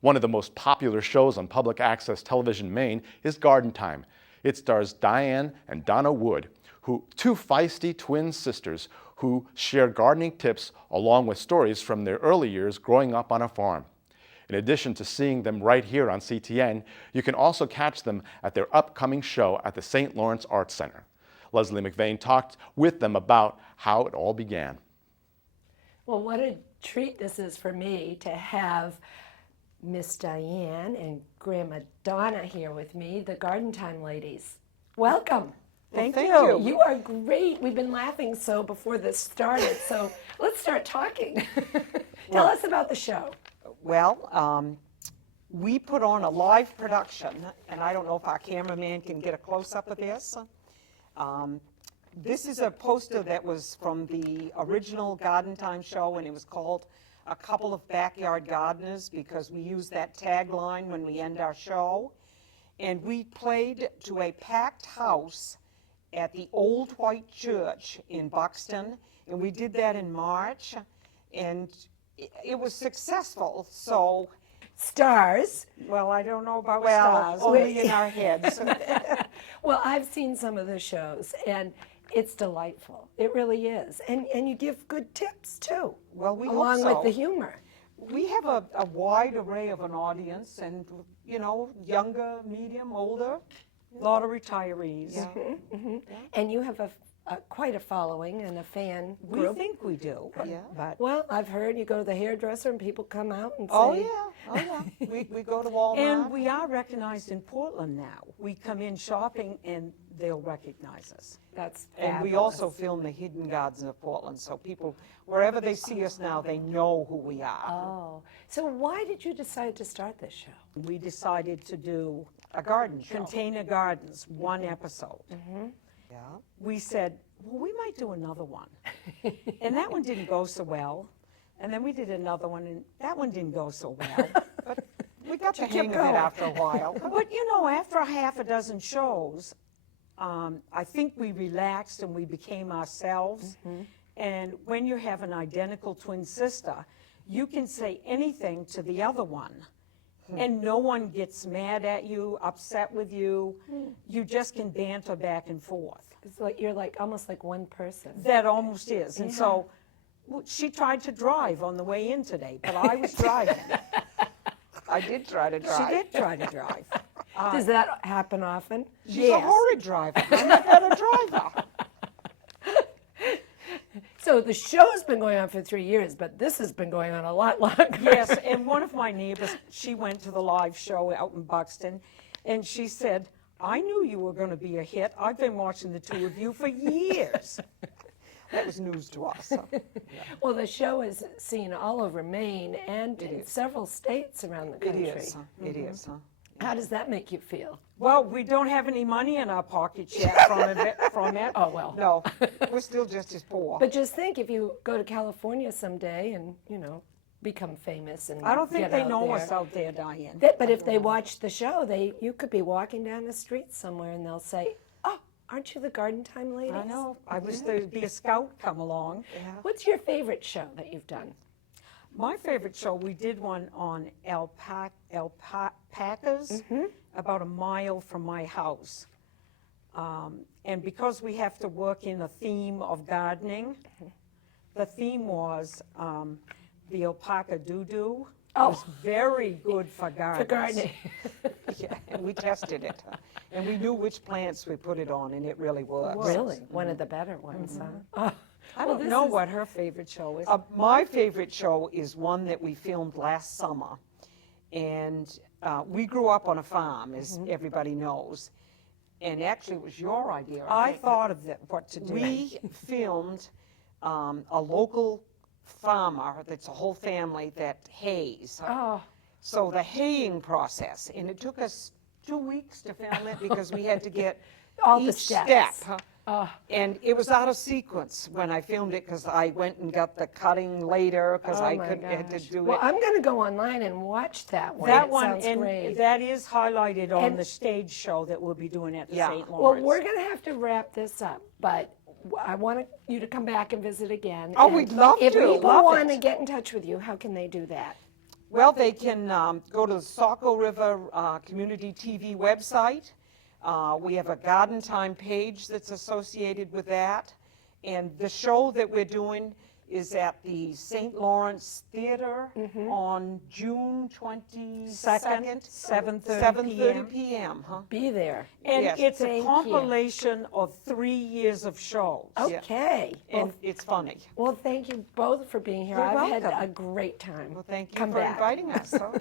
One of the most popular shows on public access television Maine is Garden Time. It stars Diane and Donna Wood, two feisty twin sisters who share gardening tips along with stories from their early years growing up on a farm. In addition to seeing them right here on CTN, you can also catch them at their upcoming show at the St. Lawrence Arts Center. Leslie McVeigh talked with them about how it all began. Well, what a treat this is for me to have Miss Diane and Grandma Donna here with me, the Garden Time ladies. Welcome. Thank you. You are great. We've been laughing so before this started, so let's start talking. Tell us about the show. Well, we put on a live production, and I don't know if our cameraman can get a close-up of this. This is a poster that was from the original Garden Time show, and it was called A Couple of Backyard Gardeners because we use that tagline when we end our show. And we played to a packed house at the Old White Church in Buxton, and we did that in March, and it was successful. So, Stars. well, I don't know about stars, only in our heads. Well, I've seen some of the shows, and it's delightful. It really is. And you give good tips, too. Well, we hope along so. with the humor. We have a wide array of an audience, and, you know, younger, medium, older, a lot of retirees. Yeah. And you have quite a following and a fan We group. think we do, but Well, I've heard you go to the hairdresser and people come out and say, oh yeah. We go to Walmart. And we are recognized in Portland now. We come in shopping and they'll recognize us. that's And fabulous. we also film the hidden gardens of Portland, so people, wherever they see us now, they know who we are. Oh, so why did you decide to start this show? We decided to do A garden show. Container Gardens, one episode. Yeah. We said, well, we might do another one. And that one didn't go so well. And then we did another one, and that one didn't go so well. But we got the kept hang of going. it after a while. But you know, after a half a dozen shows, I think we relaxed and we became ourselves. And when you have an identical twin sister, you can say anything to the other one. And no one gets mad at you, upset with you. You just can banter back and forth. It's like you're like almost like one person. That almost is. And so she tried to drive on the way in today, but I was driving. I did try to drive. She did try to drive. Does that happen often? She's a horrid driver. I'm not a driver. So the show's been going on for 3 years, but this has been going on a lot longer. Yes, and one of my neighbors, she went to the live show out in Buxton, and she said, I knew you were going to be a hit. I've been watching the two of you for years. That was news to us. Well, the show is seen all over Maine and in several states around the It country. is. It is. How does that make you feel? Well, we don't have any money in our pockets yet from it. Oh, well. No, we're still just as poor. But just think, if you go to California someday and, you know, become famous and I don't think get they out know there. us out there, Diane. But if they watch the show, you could be walking down the street somewhere and they'll say, oh, aren't you the Garden Time ladies? I know. I wish there'd be a scout come along. What's your favorite show that you've done? My favorite show, we did one on alpacas, about a mile from my house. And because we have to work in a theme of gardening, the theme was the alpaca doo-doo. It was very good for gardening. For gardening. Yeah, and we tested it. And we knew which plants we put it on, and it really works. Really? One of the better ones, huh? I don't know what her favorite show is. My favorite show is one that we filmed last summer. And we grew up on a farm, as everybody knows. And actually, it was your idea. I think. thought of what to do. We filmed a local farmer that's a whole family that hays. Oh, So the haying process, and it took us 2 weeks to film it because we had to get All the each steps. step. And it was out of sequence when I filmed it because I went and got the cutting later because I my had to gosh. do Well, it. I'm going to go online and watch that one. That It one, sounds and great. that is highlighted on And- the stage show that we'll be doing at the Yeah. St. Well, Lawrence. we're going to have to wrap this up, but I want you to come back and visit again. Oh, And we'd love if to. people Love want it. to get in touch with you, how can they do that? Well, they can go to the Saco River Community TV website. We have a Garden Time page that's associated with that. And the show that we're doing is at the St. Lawrence Theater on June 22nd, 7:30 p.m. Huh? Be there. And Yes. it's a Thank you. compilation of 3 years of shows. Okay. And it's funny. Well, thank you both for being here. You're I've had welcome. a great time. Well, thank you Come for back. inviting us. Huh?